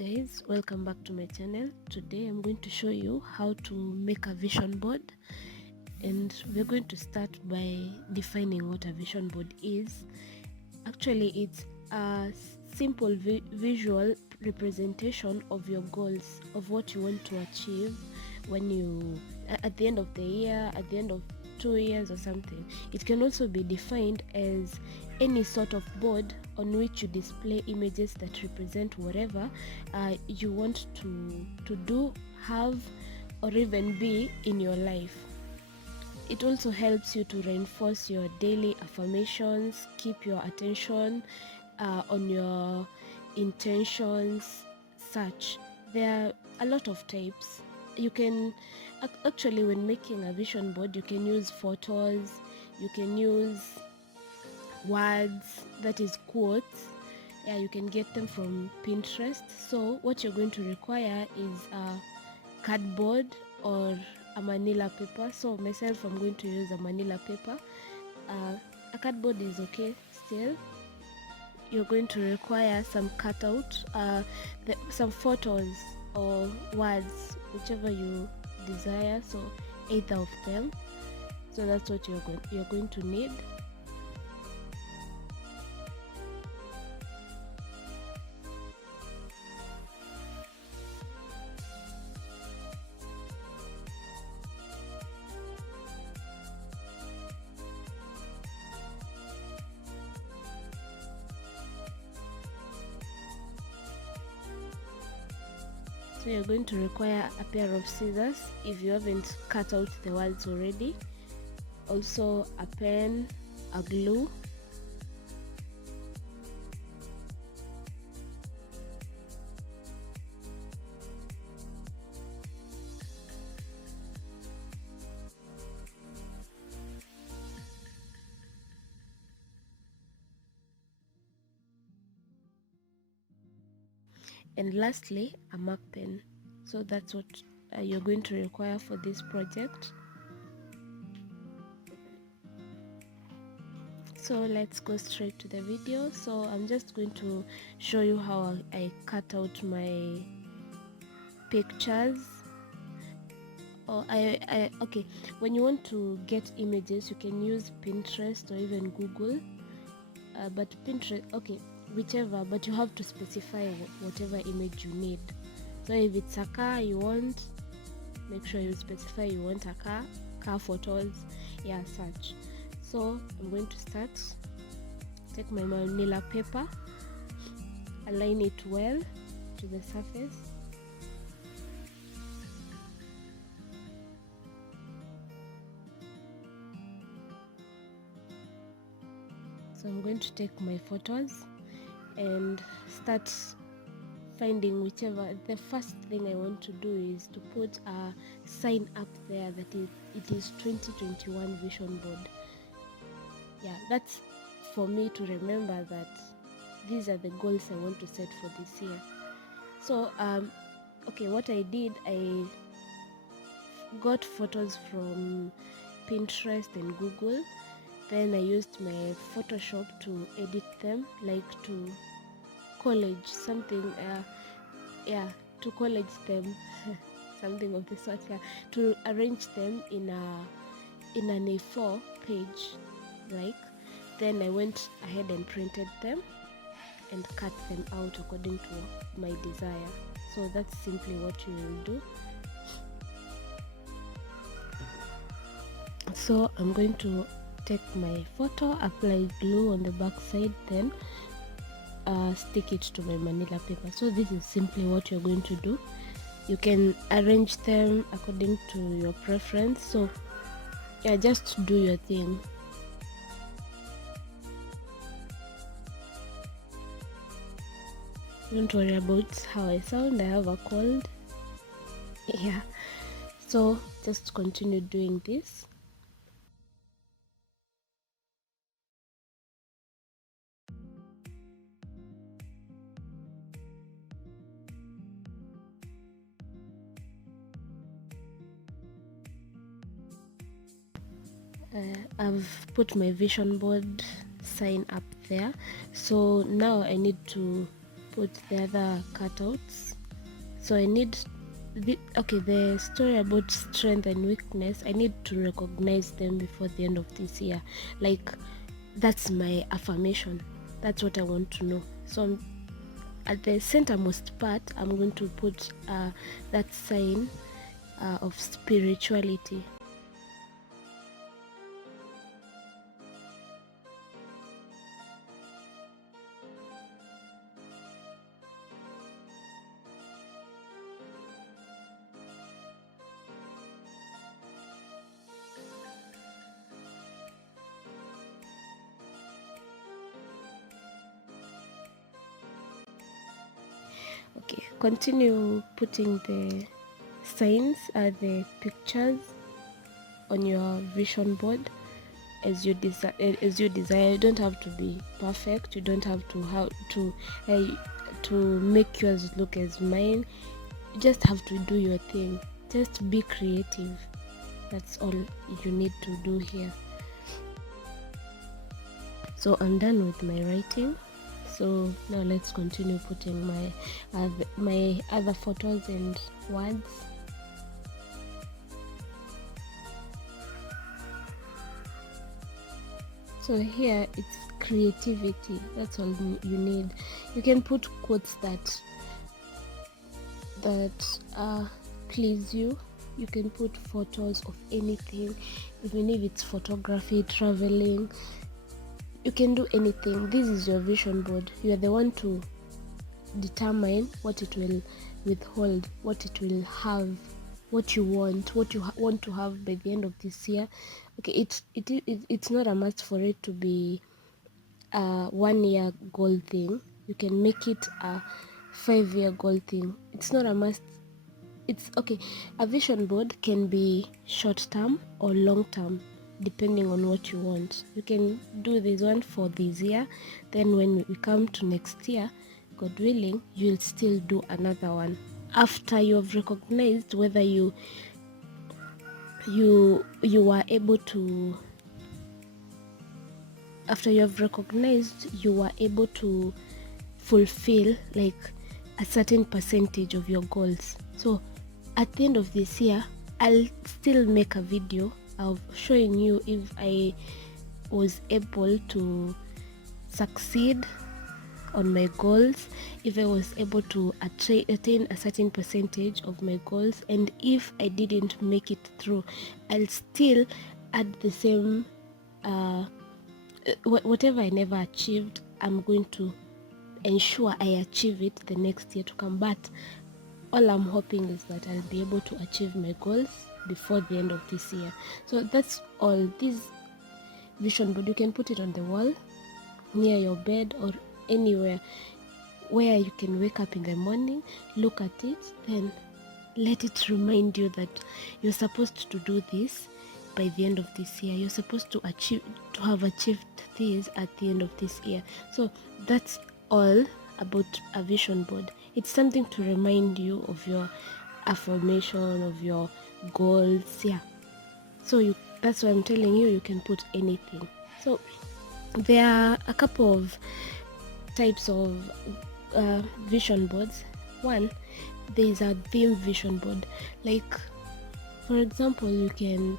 guys, welcome back to my channel. Today I'm going to show you how to make a vision board, and we're going to start by defining what a vision board is. Actually, it's a simple visual representation of your goals, of what you want to achieve when you at the end of the year, at the end of 2 years or something. It can also be defined as any sort of board on which you display images that represent whatever you want to do, have, or even be in your life. It also helps you to reinforce your daily affirmations, keep your attention on your intentions, such. There are a lot of types. You can actually, when making a vision board, you can use photos, you can use words, that is quotes. Yeah, you can get them from Pinterest. So what you're going to require is a cardboard or a Manila paper. So myself, I'm going to use a Manila paper. A cardboard is okay still. You're going to require some cutout, some photos or words, whichever you desire, so 8 of them. So that's what you're going to need. So you're going to require a pair of scissors if you haven't cut out the words already. Also a pen, a glue, and lastly a mark pen. So that's what you're going to require for this project. So let's go straight to the video. So I'm just going to show you how I cut out my pictures. Okay, when you want to get images, you can use Pinterest or even Google, but Pinterest, okay, whichever, but you have to specify whatever image you need. So if it's a car you want, make sure you specify you want a car photos, yeah, such. So I'm going to start. Take my Manila paper, align it well to the surface. So I'm going to take my photos and start finding whichever. The first thing I want to do is to put a sign up there that it is 2021 vision board. Yeah, that's for me to remember that these are the goals I want to set for this year. So okay, what I did, I got photos from Pinterest and Google. Then I used my Photoshop to edit them, like to collage something, to collage them, something of the sort, to arrange them in an A4 page, like. Then I went ahead and printed them and cut them out according to my desire. So that's simply what you will do. So I'm going to take my photo, apply glue on the back side, then stick it to my Manila paper. So this is simply what you're going to do. You can arrange them according to your preference. So yeah, just do your thing. Don't worry about how I sound, I have a cold. Yeah, so just continue doing this. I've put my vision board sign up there. So now I need to put the other cutouts. So I need the story about strength and weakness, I need to recognize them before the end of this year. Like, that's my affirmation, that's what I want to know. So at the centermost part, I'm going to put that sign of spirituality. Okay, continue putting the signs, the pictures on your vision board as you desire. You don't have to be perfect. You don't have to make yours look as mine. You just have to do your thing. Just be creative. That's all you need to do here. So I'm done with my writing. So now let's continue putting my other photos and words. So here it's creativity. That's all you need. You can put quotes that please you. You can put photos of anything, even if it's photography, traveling. You can do anything. This is your vision board. You are the one to determine what it will withhold, what it will have, what you want, what you want to have by the end of this year. Okay, it's not a must for it to be a 1 year goal thing. You can make it a 5 year goal thing. It's not a must. It's okay. A vision board can be short term or long term, depending on what you want. You can do this one for this year, then when we come to next year, God willing, you'll still do another one after you have recognized whether you were able to, after you have recognized you were able to fulfill like a certain percentage of your goals. So at the end of this year, I'll still make a video of showing you if I was able to succeed on my goals, if I was able to attain a certain percentage of my goals, and if I didn't make it through, I'll still add the same whatever I never achieved, I'm going to ensure I achieve it the next year to come. But all I'm hoping is that I'll be able to achieve my goals before the end of this year. So that's all. This vision board, you can put it on the wall, near your bed, or anywhere where you can wake up in the morning, look at it, then let it remind you that you're supposed to do this by the end of this year. You're supposed to have achieved this at the end of this year. So that's all about a vision board. It's something to remind you of your affirmation, of your goals. Yeah. So that's why I'm telling you, you can put anything. So there are a couple of types of vision boards. One, there is a theme vision board. Like, for example, you can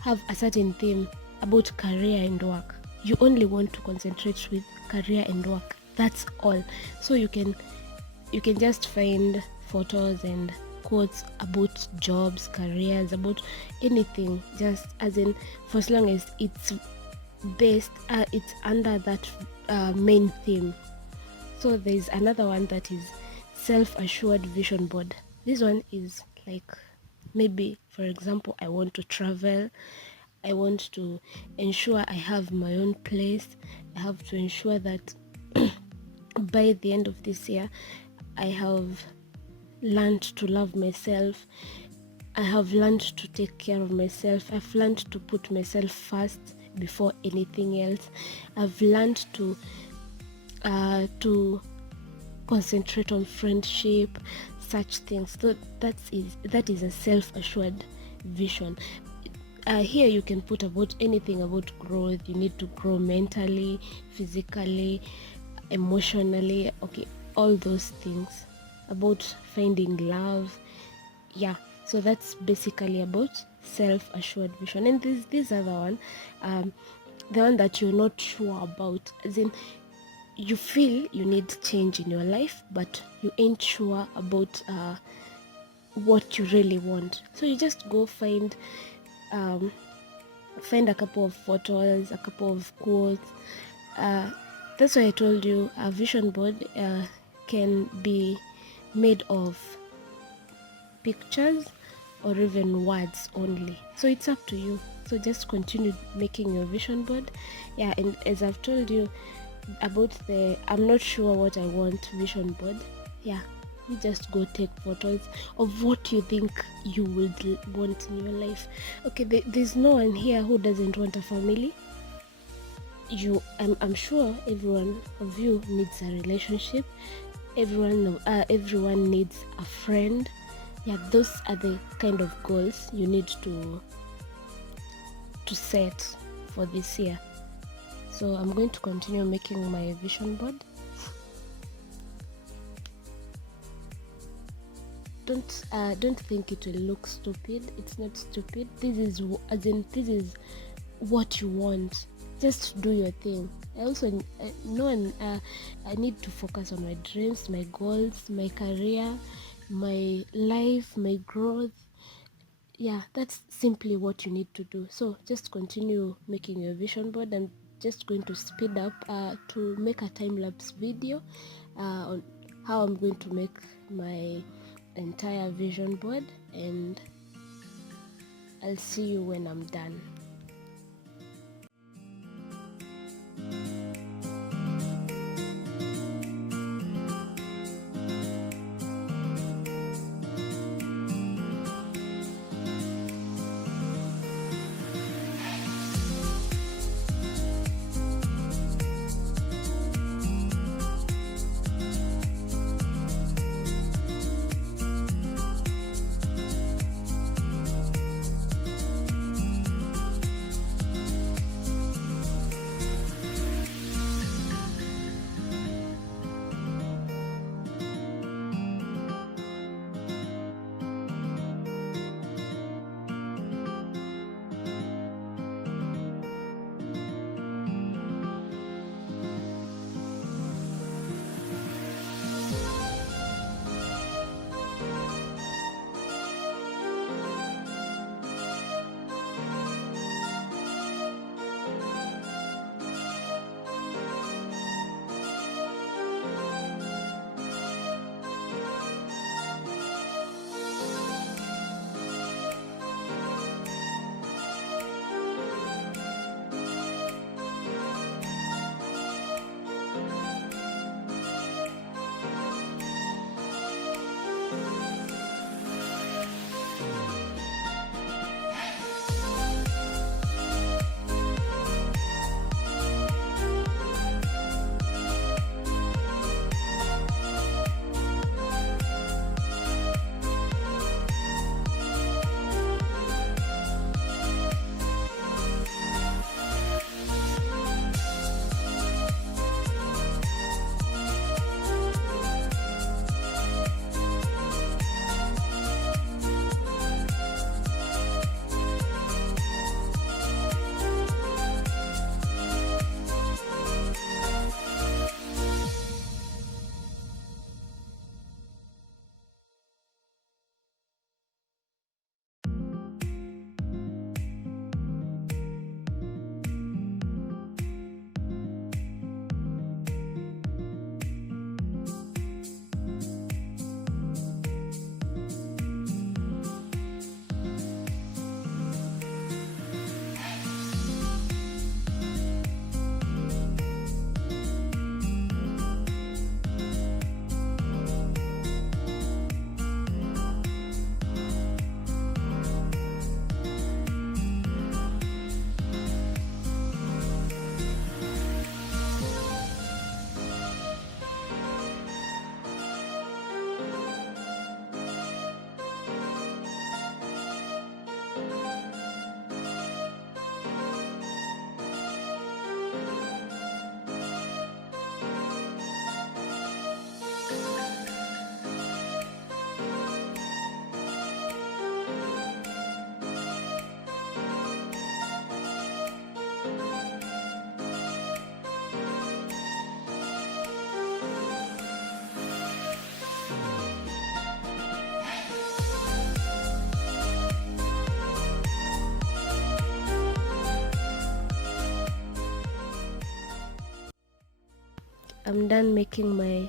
have a certain theme about career and work. You only want to concentrate with career and work. That's all. So you can just find photos and quotes about jobs, careers, about anything, just as in, for as long as it's based, it's under that main theme. So there's another one that is self-assured vision board. This one is like, maybe, for example, I want to travel. I want to ensure I have my own place. I have to ensure that by the end of this year, I have learned to love myself. I have learned to take care of myself. I've learned to put myself first before anything else. I've learned to concentrate on friendship, such things. So that is a self-assured vision. Here you can put about anything about growth. You need to grow mentally, physically, emotionally. Okay, all those things, about finding love. Yeah, so that's basically about self-assured vision. And this other one, the one that you're not sure about, as in you feel you need change in your life, but you ain't sure about what you really want. So you just go find a couple of photos, a couple of quotes. That's why I told you a vision board can be made of pictures or even words only. So it's up to you. So just continue making your vision board. Yeah, and as I've told you about the I'm not sure what I want vision board. Yeah, you just go take photos of what you think you would want in your life. Okay, there's no one here who doesn't want a family. I'm sure everyone of you needs a relationship. Everyone needs a friend. Yeah, those are the kind of goals you need to set for this year. So I'm going to continue making my vision board. Don't think it will look stupid. It's not stupid. This is what you want. Just do your thing. I also know I need to focus on my dreams, my goals, my career, my life, my growth. Yeah, that's simply what you need to do. So just continue making your vision board. I'm just going to speed up to make a time-lapse video on how I'm going to make my entire vision board, and I'll see you when I'm done. I'm done making my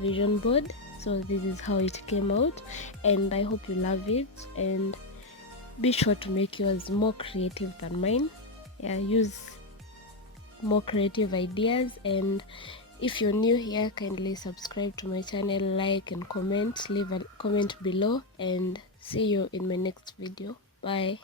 vision board. So this is how it came out, and I hope you love it, and be sure to make yours more creative than mine. Yeah, use more creative ideas. And if you're new here, kindly subscribe to my channel, like and comment, leave a comment below, and see you in my next video. Bye.